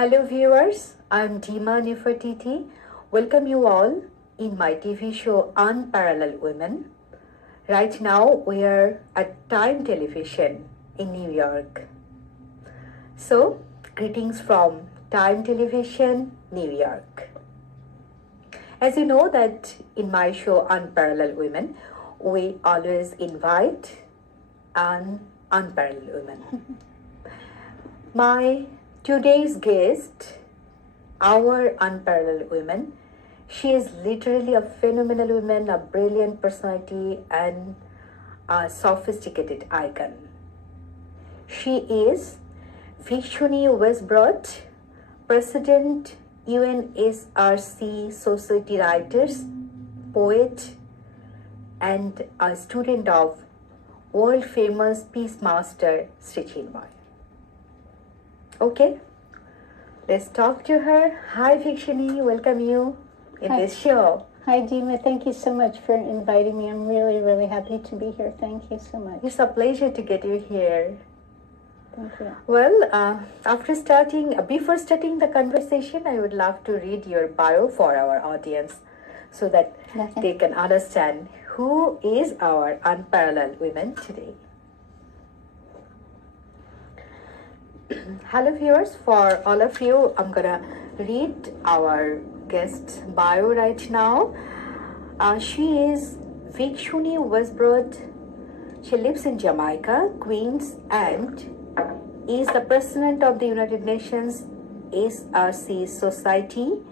Hello viewers, I'm Dima Nefartity. Welcome you all in my TV show Unparalleled Women. Right now we are at Time Television in New York. So, greetings from Time Television, New York. As you know that in my show Unparalleled Women, we always invite an unparalleled women. My today's guest, our unparalleled woman, she is literally a phenomenal woman, a brilliant personality, and a sophisticated icon. She is Bhikshuni Weisbrot, President UNSRC Society Writers, poet, and a student of world famous peace master Sri Chinmoy. Okay, let's talk to her. Hi Bhikshuni, welcome you in this show. Hi Dima, thank you so much for inviting me. I'm really happy to be here. Thank you so much. It's a pleasure to get you here. Thank you. Well, before starting the conversation, I would love to read your bio for our audience so that they can understand who is our unparalleled women today. Hello viewers, for all of you, I'm gonna read our guest bio right now. She is Bhikshuni Weisbrot. She lives in Jamaica, Queens, and is the president of the United Nations SRC Society.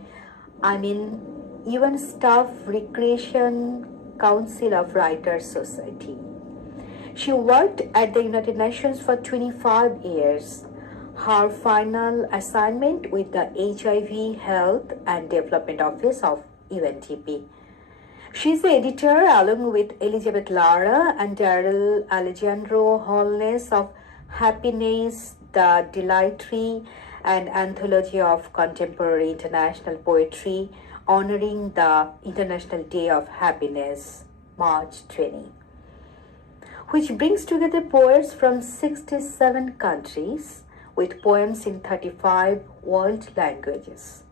UN Staff Recreation Council of Writers Society. She worked at the United Nations for 25 years. Her final assignment with the HIV, Health and Development Office of UNDP. She's the editor along with Elizabeth Lara and Daryl Alejandro Holness of Happiness, the Delightry, an anthology of contemporary international poetry honoring the International Day of Happiness, March 20, which brings together poets from 67 countries with poems in 35 world languages.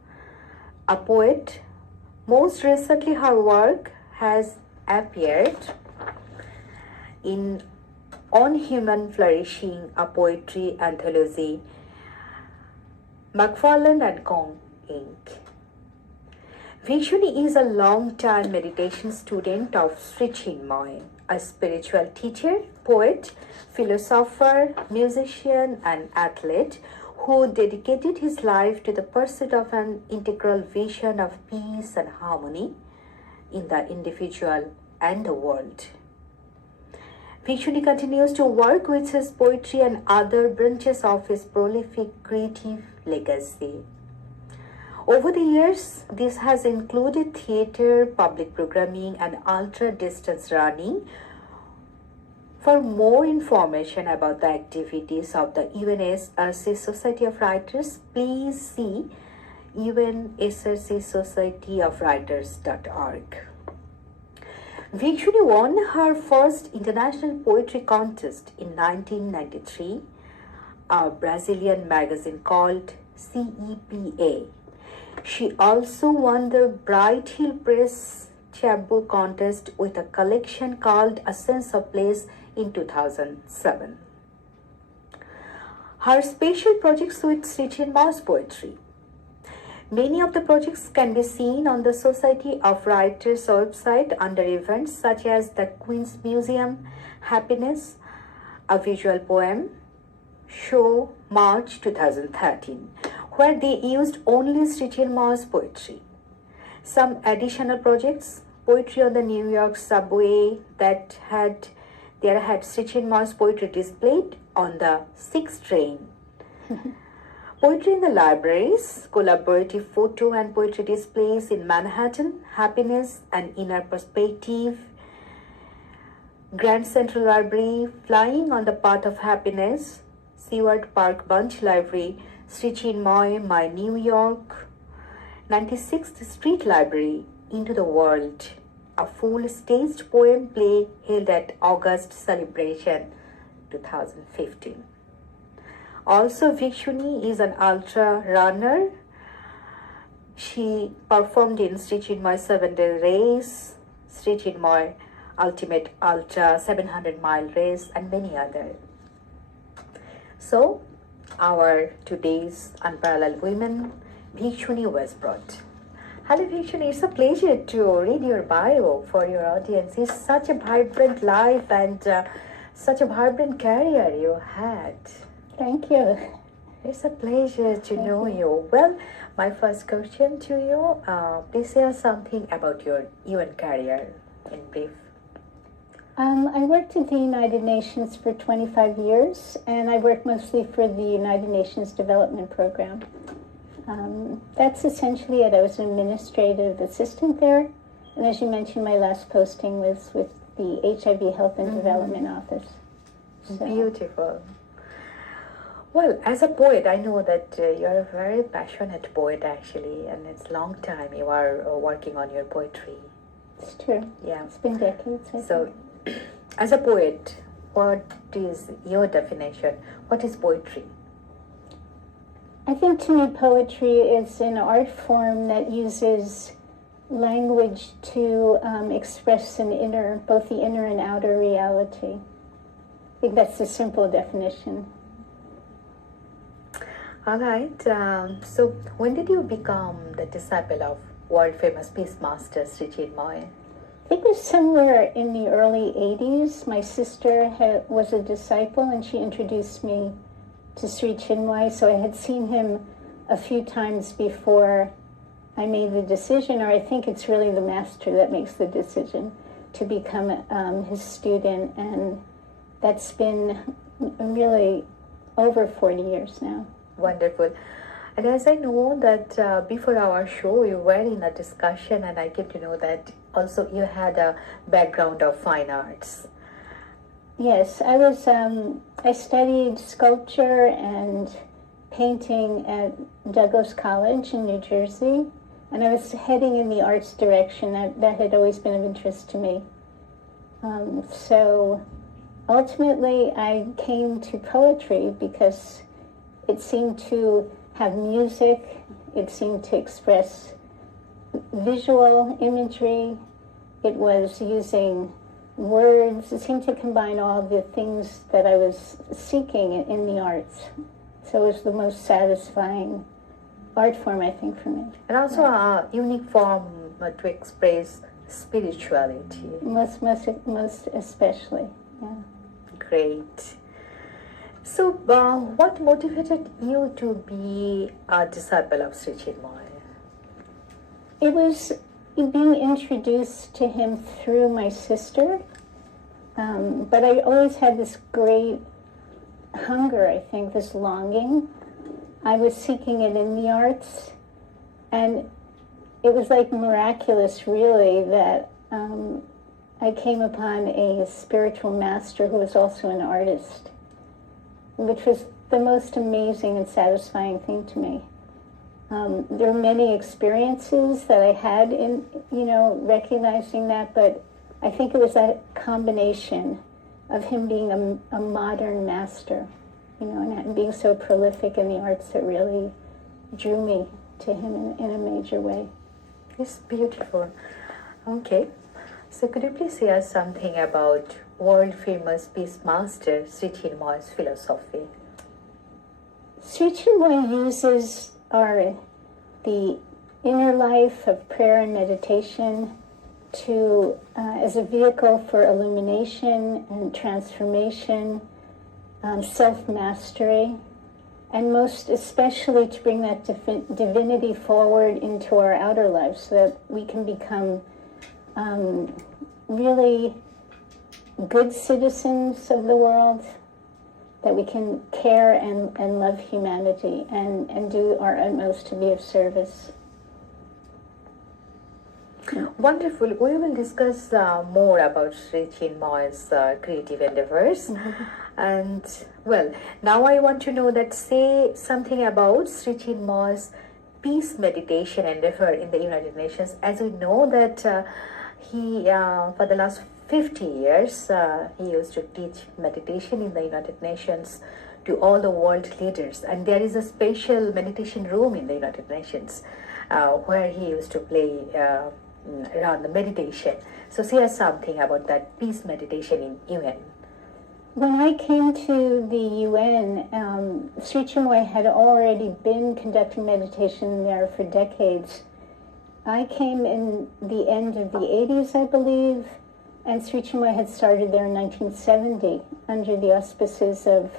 A poet, most recently her work has appeared in On Human Flourishing, a poetry anthology, McFarland and Kong, Inc. Bhikshuni is a long-time meditation student of Sri Chinmoy, a spiritual teacher, poet, philosopher, musician, and athlete who dedicated his life to the pursuit of an integral vision of peace and harmony in the individual and the world. Bhikshuni continues to work with his poetry and other branches of his prolific creative legacy. Over the years, this has included theater, public programming, and ultra-distance running. For more information about the activities of the UNSRC Society of Writers, please see unsrcsocietyofwriters.org. Bhikshuni won her first international poetry contest in 1993, a Brazilian magazine called CEPA. She also won the Bright Hill Press chapbook contest with a collection called A Sense of Place in 2007. Her special projects with Sri Chinmoy's poetry. Many of the projects can be seen on the Society of Writers website under events such as the Queen's Museum, Happiness, a visual poem show, March 2013, where they used only Sri Chinmoy's poetry. Some additional projects, poetry on the New York subway that had Sri Chinmoy's poetry displayed on the 6th train. Poetry in the libraries, collaborative photo and poetry displays in Manhattan, Happiness and Inner Perspective, Grand Central Library, Flying on the Path of Happiness, Seward Park Bunch Library, Sri Chinmoy, My New York, 96th Street Library, Into the World, a full staged poem play held at August Celebration 2015. Also, Bhikshuni is an ultra runner. She performed in Sri Chinmoy 7-day race, Sri Chinmoy Ultimate Ultra 700-mile race, and many other. So, our today's Unparalleled Women, Bhikshuni Weisbrot. Hello Bhikshuni, it's a pleasure to read your bio for your audience. It's such a vibrant life and such a vibrant career you had. Thank you. It's a pleasure to know you. Well, my first question to you, please share something about your UN career in brief. I worked at the United Nations for 25 years, and I worked mostly for the United Nations Development Program. That's essentially it. I was an administrative assistant there, and as you mentioned, my last posting was with the HIV Health and Development Office. So. Beautiful. Well, as a poet, I know that you're a very passionate poet actually, and it's a long time you are working on your poetry. It's true. Yeah. It's been decades. So, as a poet, what is your definition? What is poetry? I think to me poetry is an art form that uses language to express both the inner and outer reality. I think that's the simple definition. All right. So, when did you become the disciple of world-famous Peace Master Sri Chinmoy? I think it was somewhere in the early 80s. My sister was a disciple, and she introduced me to Sri Chinmoy. So I had seen him a few times before I made the decision, or I think it's really the master that makes the decision to become his student. And that's been really over 40 years now. Wonderful. And as I know that before our show, you were in a discussion, and I came to know that also you had a background of fine arts. Yes, I studied sculpture and painting at Douglas College in New Jersey, and I was heading in the arts direction. That had always been of interest to me. So ultimately, I came to poetry because it seemed to have music, it seemed to express visual imagery, it was using words, it seemed to combine all the things that I was seeking in the arts. So it was the most satisfying art form, I think, for me. And also a unique form to express spirituality. Most especially, yeah. Great. So, what motivated you to be a disciple of Sri Chinmoy? It was being introduced to him through my sister, but I always had this great hunger, I think, this longing. I was seeking it in the arts, and it was like miraculous, really, that I came upon a spiritual master who was also an artist, which was the most amazing and satisfying thing to me. There were many experiences that I had in, recognizing that, but I think it was that combination of him being a modern master, and being so prolific in the arts that really drew me to him in a major way. It's beautiful. Okay. So could you please say us something about world-famous Peace Master Sri Chinmoy's philosophy? Sri Chinmoy uses the inner life of prayer and meditation as a vehicle for illumination and transformation, self-mastery, and most especially to bring that divinity forward into our outer lives so that we can become really good citizens of the world, that we can care and love humanity and do our utmost to be of service. Wonderful. We will discuss more about Sri Chinmoy's creative endeavors. Mm-hmm. And, well, now I want to know that say something about Sri Chinmoy's peace meditation endeavor in the United Nations. As we know that he, for the last 50 years, he used to teach meditation in the United Nations to all the world leaders. And there is a special meditation room in the United Nations where he used to play around the meditation. So share something about that peace meditation in UN. When I came to the UN, Sri Chinmoy had already been conducting meditation there for decades. I came in the end of the 80s, I believe, and Sri Chinmoy had started there in 1970 under the auspices of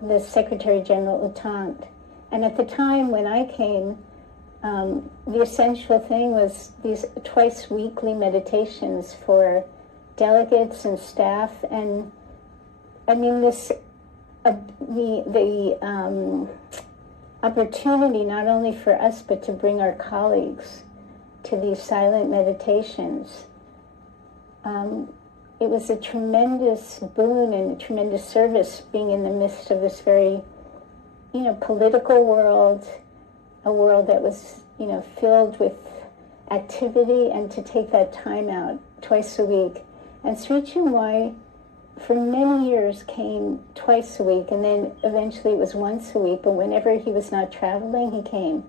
the Secretary General U Thant. And at the time when I came, the essential thing was these twice weekly meditations for delegates and staff. And I mean, this the opportunity not only for us but to bring our colleagues to these silent meditations. It was a tremendous boon and a tremendous service being in the midst of this very, political world, a world that was, filled with activity, and to take that time out twice a week. And Sri Chinmoy, for many years, came twice a week, and then eventually it was once a week, but whenever he was not traveling, he came.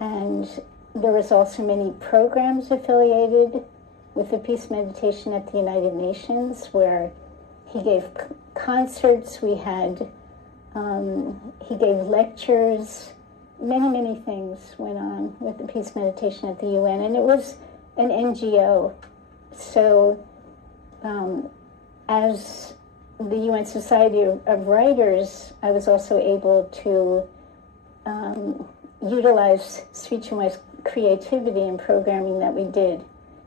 And there was also many programs affiliated with the peace meditation at the United Nations, where he gave concerts, he gave lectures, many things went on with the peace meditation at the UN, and it was an NGO. So as the UN Society of Writers, I was also able to utilize Sri Chinmoy's creativity in programming that we did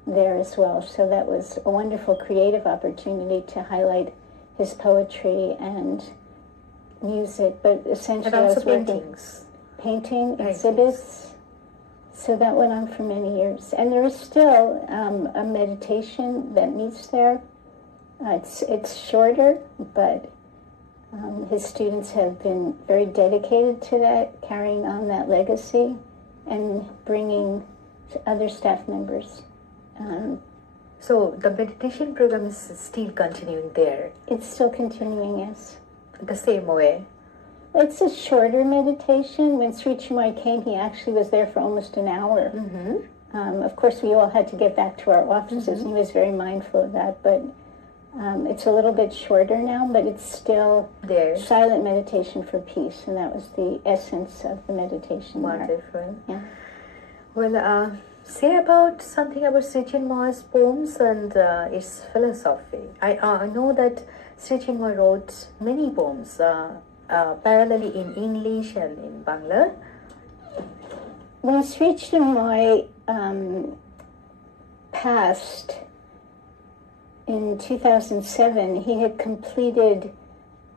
there as well. So that was a wonderful creative opportunity to highlight his poetry and music, but essentially And also I was working painting exhibits. So that went on for many years. And there is still a meditation that meets there. It's shorter, but his students have been very dedicated to that, carrying on that legacy and bringing other staff members. So the meditation program is still continuing there? It's still continuing, yes. The same way? It's a shorter meditation. When Sri Chinmoy came, he actually was there for almost an hour. Mm-hmm. Of course, we all had to get back to our offices, and he was very mindful of that, but it's a little bit shorter now, but it's still there. Silent meditation for peace, and that was the essence of the meditation. Wonderful. Yeah. Well, say about something about Sri Chinmoy's poems and its philosophy. I know that Sri Chinmoy wrote many poems, parallelly in English and in Bangla. When Sri Chinmoy passed in 2007, he had completed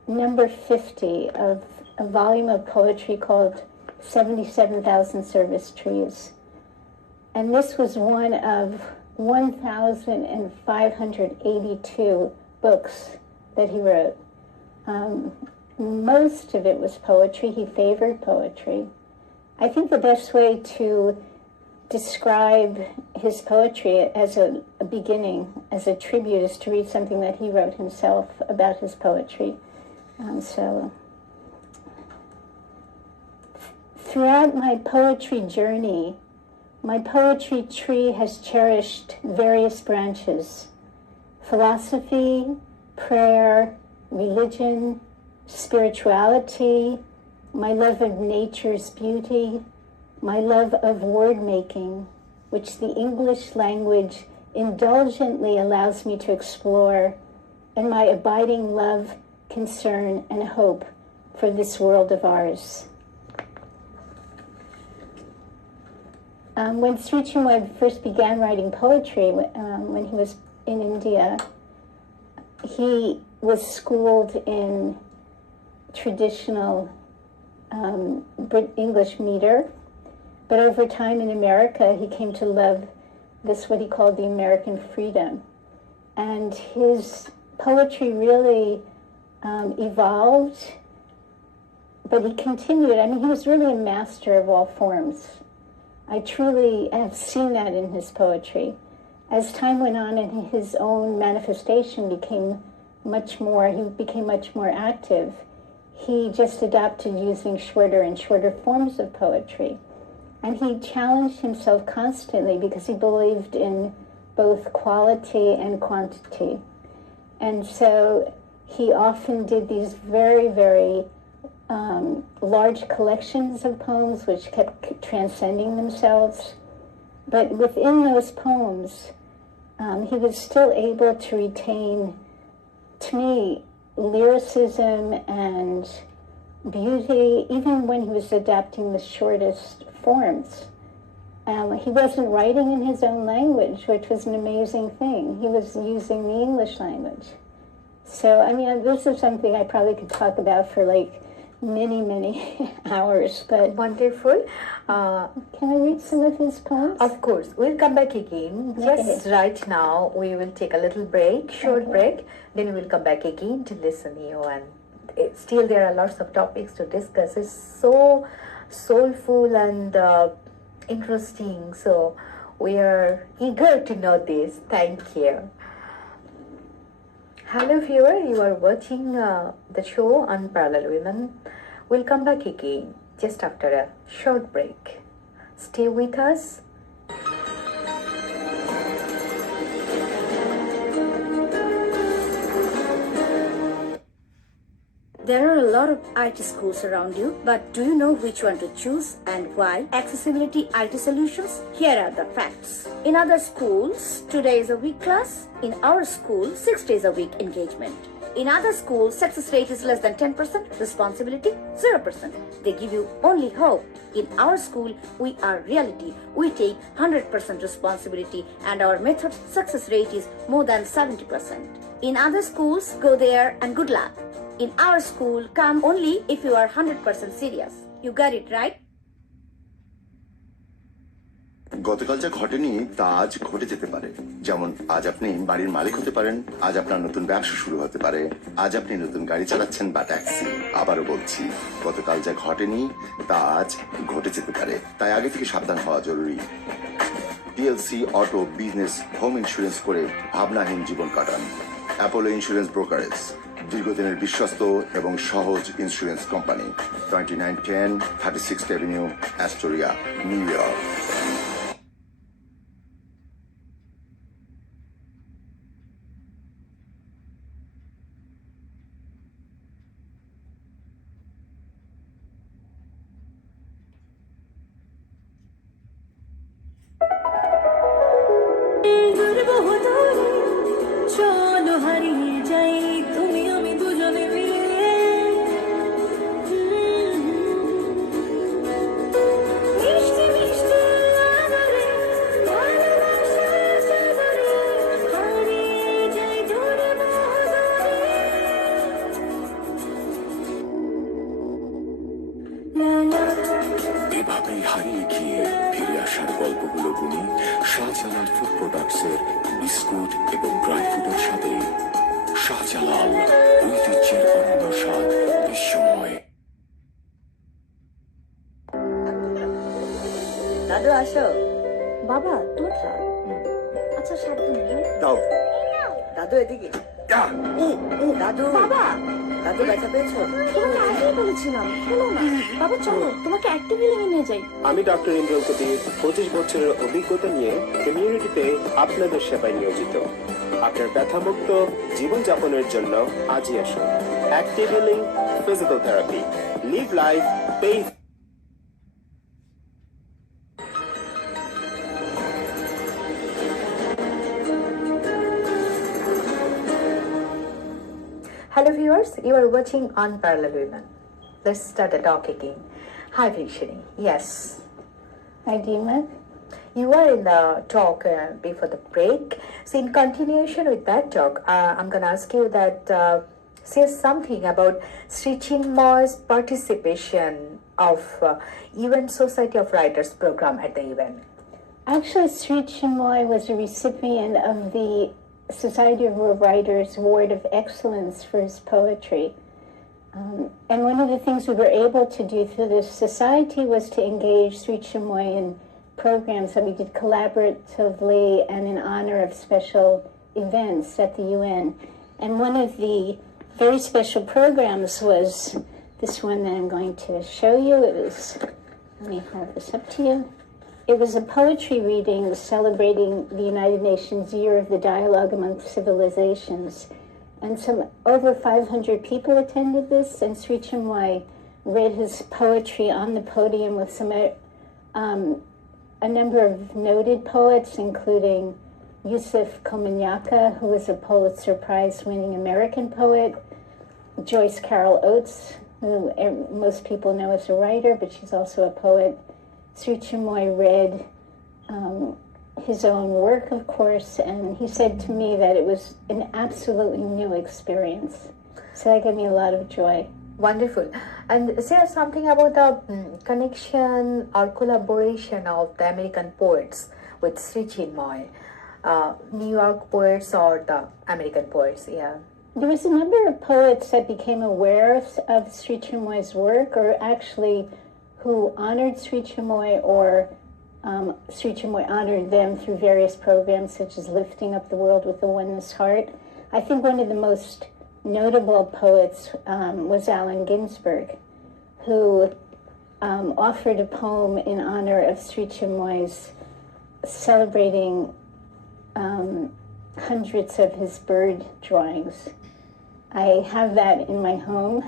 number 50 of a volume of poetry called 77,000 Service Trees. And this was one of 1,582 books that he wrote. Most of it was poetry. He favored poetry. I think the best way to describe his poetry as a beginning, as a tribute, is to read something that he wrote himself about his poetry. So throughout my poetry journey, my poetry tree has cherished various branches: philosophy, prayer, religion, spirituality, my love of nature's beauty, my love of word making, which the English language indulgently allows me to explore, and my abiding love, concern, and hope for this world of ours. When Sri Chinmoy first began writing poetry, when he was in India, he was schooled in traditional English meter, but over time in America, he came to love this, what he called the American freedom. And his poetry really evolved, but he continued. I mean, he was really a master of all forms. I truly have seen that in his poetry. as time went on and his own manifestation became much more, he became much more active, he just adapted using shorter and shorter forms of poetry. And he challenged himself constantly because he believed in both quality and quantity. And so he often did these very, very large collections of poems which kept transcending themselves. But within those poems, he was still able to retain, to me, lyricism and beauty, even when he was adapting the shortest forms. He wasn't writing in his own language, which was an amazing thing. He was using the English language. So, I mean, this is something I probably could talk about for like many hours, but... Wonderful. Can I read some of his poems? Of course. We'll come back again. Okay. Just right now, we will take a little break, short break. Then we will come back again to listen to you. And still there are lots of topics to discuss. It's so soulful and interesting. So we are eager to know this. Thank you. Hello viewer, you are watching the show Unparalleled Women. We'll come back again just after a short break. Stay with us. There are a lot of IT schools around you, but do you know which one to choose and why? Accessibility IT Solutions? Here are the facts. In other schools, 2 days a week class. In our school, 6 days a week engagement. In other schools, success rate is less than 10%, responsibility 0%. They give you only hope. In our school, we are reality. We take 100% responsibility and our method success rate is more than 70%. In other schools, go there and good luck. In our school, come only if you are 100% serious. You got it, right? গতকাল যা ঘটেনি তা আজ ঘটে যেতে পারে। যেমন আজ আপনি বাড়ির মালিক হতে পারেন, আজ আপনার নতুন ব্যবসা শুরু হতে পারে, আজ আপনি নতুন গাড়ি চালাচ্ছেন বা ট্যাক্সি। আবারও বলছি, গতকাল যা ঘটেনি তা আজ ঘটে যেতে পারে, তাই আগে থেকে সাবধান হওয়া জরুরি। PLC auto business home insurance করে ভাবনাহীন জীবন কাটান। অ্যাপোলো ইন্স্যুরেন্স ব্রোকারেজ, দীর্ঘদিনের বিশ্বস্ত এবং সহজ insurance company. 2910 36th Avenue, Astoria, New York. চলো হারিয়ে যাই তুমি আমি দুজনে মিলে মিষ্টি মিষ্টি আদরে ভালোবাসার সাগরে হারিয়ে যাই দূরে এভাবেই হারিয়ে গিয়ে ফিরে আসার গল্পগুলো বুনি শাহজালাল ফুড প্রোডাক্টসের বিস্কুট এবং ড্রাই ফ্রুটের সাথে। শাহজালাল, ঐতিহ্যের অনন্য স্বাদ, বিস্ময়। দাদু আসো। বাবা, তোর খা। আচ্ছা, সাবধানে, হ্যাঁ? দাও। দাদু এদিকে। দাদু। বাবা। দাদু ব্যথা পেয়েছো? তোমাকে আগেই বলেছিলাম, শোনো না। বাবা চলো, তোমাকে অ্যাক্টিভ হিলিং নিয়ে যাই। আমি ডক্টর ইন্দ্রল কবির 25 বছরের অভিজ্ঞতা নিয়ে কমিউনিটিতে আপনাদের সেবায় নিয়োজিত। আপনার ব্যথামুক্ত জীবনযাপনের জন্য আজই আসুন। Active healing physical therapy, live life pain. Hello viewers, you are watching Unparalleled Women. Let's start the talk again. Hi Bhikshuni. Yes. Hi, Dima. You were in the talk before the break. So in continuation with that talk, I'm going to ask you that say something about Sri Chinmoy's participation of UN Society of Writers program at the event. Actually, Sri Chinmoy was a recipient of the Society of Writers Award of Excellence for his poetry. And one of the things we were able to do through this society was to engage Sri Chinmoy in programs that we did collaboratively and in honor of special events at the UN. And one of the very special programs was this one that I'm going to show you. It was, let me hold this up to you. It was a poetry reading celebrating the United Nations Year of the Dialogue Among Civilizations. And over 500 people attended this, and Sri Chinmoy read his poetry on the podium with a number of noted poets, including Yusuf Komunyakaa, who was a Pulitzer Prize-winning American poet, Joyce Carol Oates, who most people know as a writer, but she's also a poet. Sri Chinmoy read his own work, of course, and he said to me that it was an absolutely new experience. So that gave me a lot of joy. Wonderful. And say something about the connection or collaboration of the American poets with Sri Chinmoy. New York poets or the American poets, yeah. There was a number of poets that became aware of Sri Chinmoy's work, or actually who honored Sri Chinmoy, or Sri Chinmoy honored them through various programs such as Lifting Up the World with the Oneness Heart. I think one of the most notable poets was Allen Ginsberg, who offered a poem in honor of Sri Chinmoy's celebrating hundreds of his bird drawings. I have that in my home,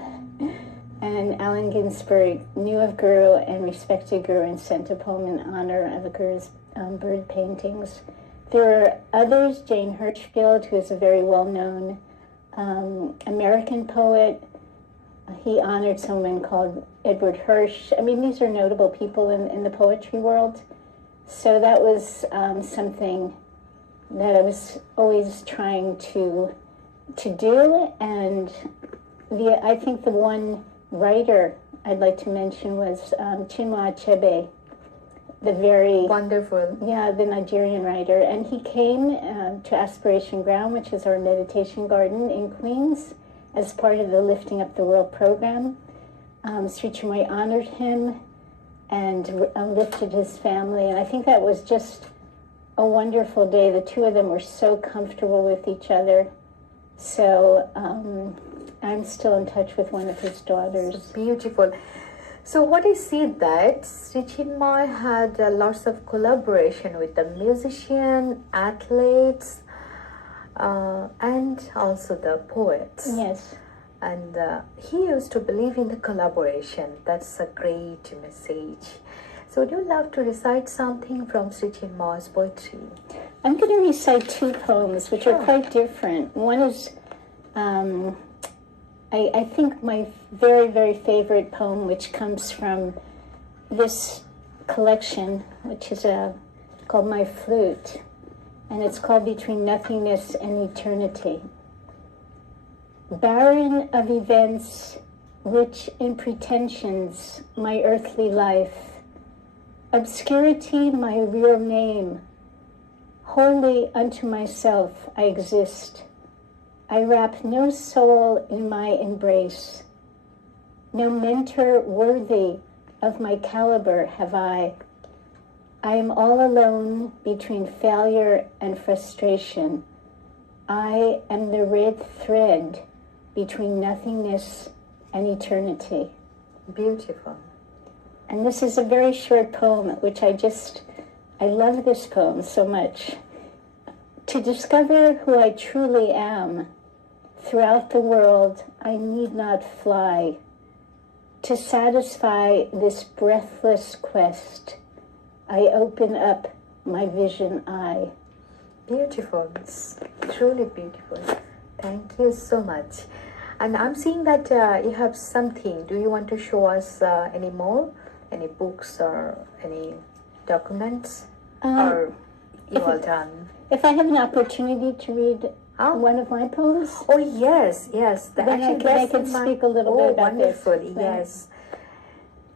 and Allen Ginsberg knew of Guru and respected Guru and sent a poem in honor of Guru's bird paintings. There are others, Jane Hirschfield, who is a very well-known American poet. He honored someone called Edward Hirsch. I mean, these are notable people in the poetry world. So that was something that I was always trying to do. And I think the one writer I'd like to mention was Chinmoy Achebe, the very wonderful, the Nigerian writer. And he came to Aspiration Ground, which is our meditation garden in Queens, as part of the Lifting Up the World program. Sri Chinmoy honored him and lifted his family, and I think that was just a wonderful day. The two of them were so comfortable with each other. So I'm still in touch with one of his daughters. Beautiful. So what I see that Sri Chinmoy had lots of collaboration with the musician, athletes, and also the poets. Yes. And he used to believe in the collaboration. That's a great message. So would you love to recite something from Sri Chinmoy's poetry? I'm going to recite two poems, which are quite different. One is, I think, my very, very favorite poem, which comes from this collection, which is called My Flute, and it's called Between Nothingness and Eternity. Barren of events, rich in pretensions, my earthly life, obscurity my real name, wholly unto myself I exist. I wrap no soul in my embrace. No mentor worthy of my caliber have I. I am all alone between failure and frustration. I am the red thread between nothingness and eternity. Beautiful. And this is a very short poem, which I love this poem so much. To discover who I truly am, throughout the world I need not fly. To satisfy this breathless quest, I open up my vision eye. Beautiful. It's truly beautiful. Thank you so much. And I'm seeing that you have something. Do you want to show us any more? Any books or any documents? Or you all done? If I have an opportunity to read one of my poems, Oh, yes. then I can speak a little bit about wonderful. this. Yes.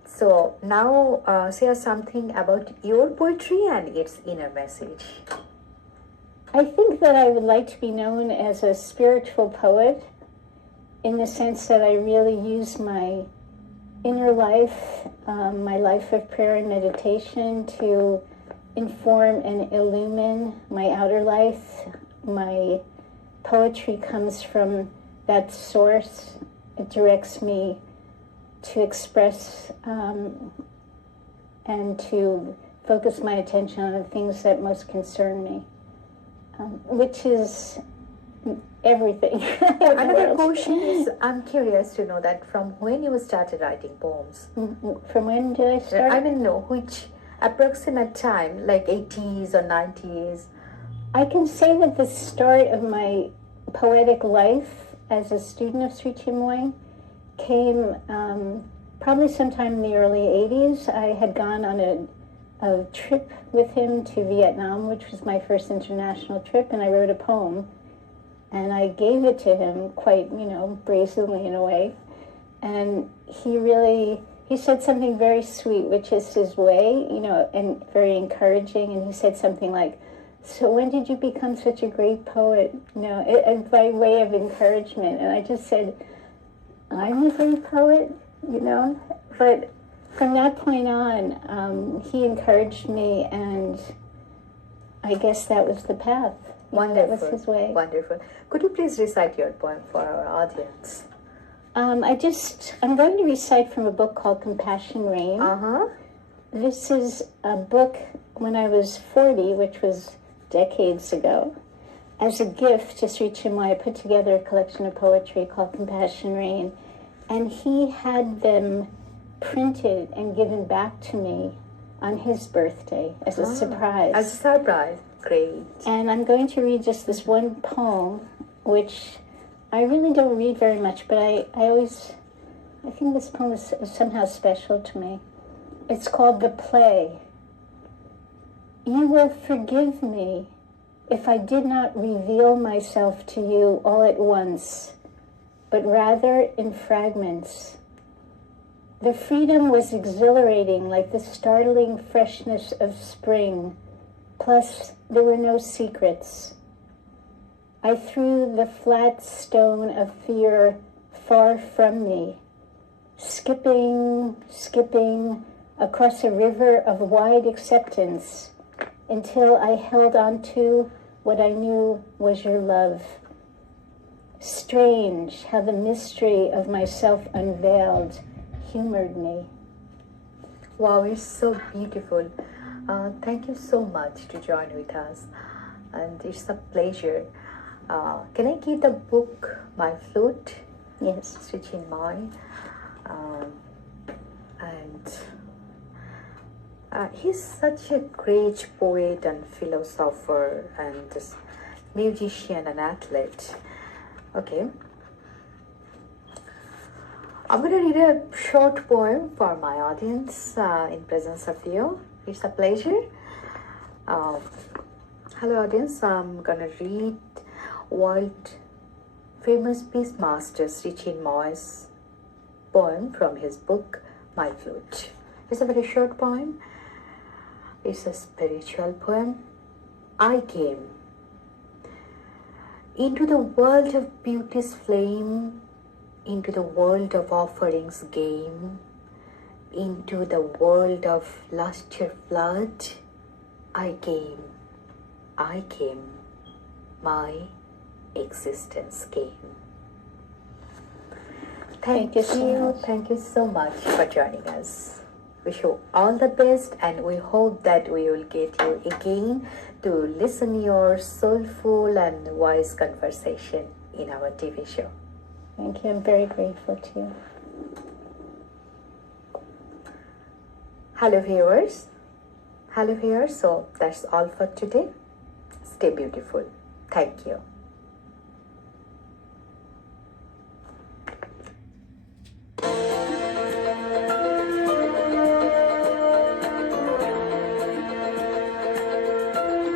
So now share something about your poetry and its inner message. I think that I would like to be known as a spiritual poet, in the sense that I really use my inner life, my life of prayer and meditation, to inform and illumine my outer life. My poetry comes from that source. It directs me to express and to focus my attention on the things that most concern me, which is everything. Another question is, I'm curious to know that from when you started writing poems. From when did I start? I mean, no, which approximate time, like 80s or 90s? I can say that the start of my poetic life as a student of Sri Chinmoy came probably sometime in the early 80s. I had gone on a trip with him to Vietnam, which was my first international trip, and I wrote a poem. And I gave it to him quite, brazenly in a way. And he said something very sweet, which is his way, and very encouraging. And he said something like, "So when did you become such a great poet?" By way of encouragement. And I just said, "I'm a great poet," But from that point on, he encouraged me, and I guess that was the path. Wonderful. That was his way. Wonderful. Could you please recite your poem for our audience? I'm going to recite from a book called Compassion Rain. This is a book when I was 40, which was decades ago. As a gift to Sri Chinmoy, I put together a collection of poetry called Compassion Rain, and he had them printed and given back to me on his birthday as a surprise. As a surprise. Great. And I'm going to read just this one poem, which I really don't read very much, but I think this poem is somehow special to me. It's called The Play. You will forgive me if I did not reveal myself to you all at once, but rather in fragments. The freedom was exhilarating, like the startling freshness of spring. Plus, there were no secrets. I threw the flat stone of fear far from me, skipping across a river of wide acceptance until I held on to what I knew was your love. Strange how the mystery of myself unveiled humored me. Wow, it's so beautiful. Thank you so much to join with us, and it's a pleasure. Can I give the book My Flute? Yes. Sri Chinmoy. He's such a great poet and philosopher and musician and athlete. Okay. I'm going to read a short poem for my audience in presence of you. It's a pleasure. Hello audience, I'm going to read world famous peace master Sri Chinmoy's poem from his book My Flute. It's a very short poem. It's a spiritual poem. I came into the world of beauty's flame, into the world of offerings game, into the world of luster flood. I came, my existence came. Thank you so much for joining us. Wish you all the best, and we hope that we will get you again to listen your soulful and wise conversation in our TV show. Thank you. I'm very grateful to you. Hello viewers. So that's all for today. Stay beautiful. Thank you.